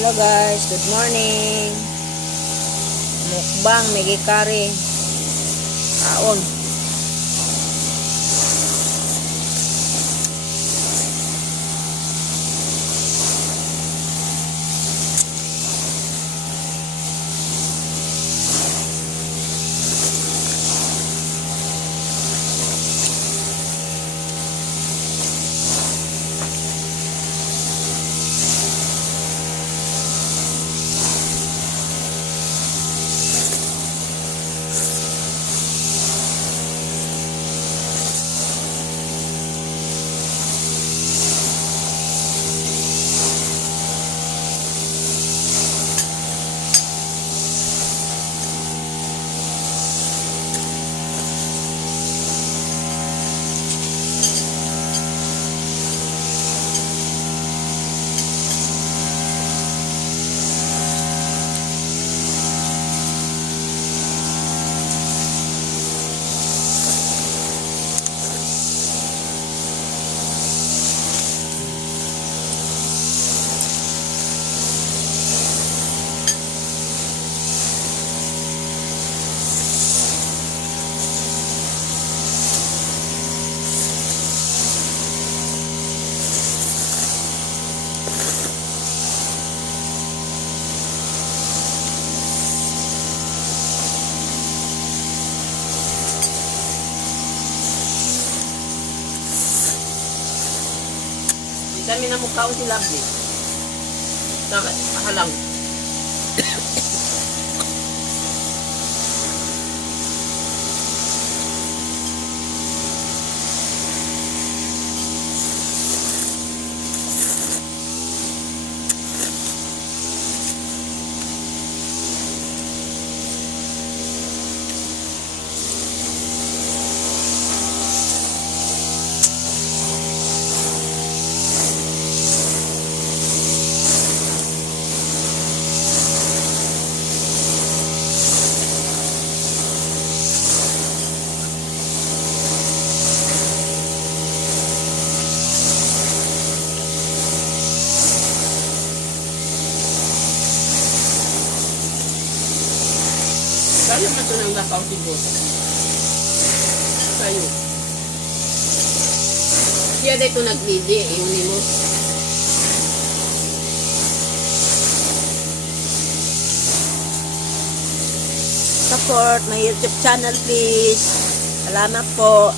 Hello guys, good morning. Mukbang, Maggi curry. Kaon. Dami na mukhaon si Lovely. Saka halang. Kaya naman ito nang lakaw si Boss. Kayo. Siya na ito naglidi. Yung mo. Support my YouTube channel please. Salamat po.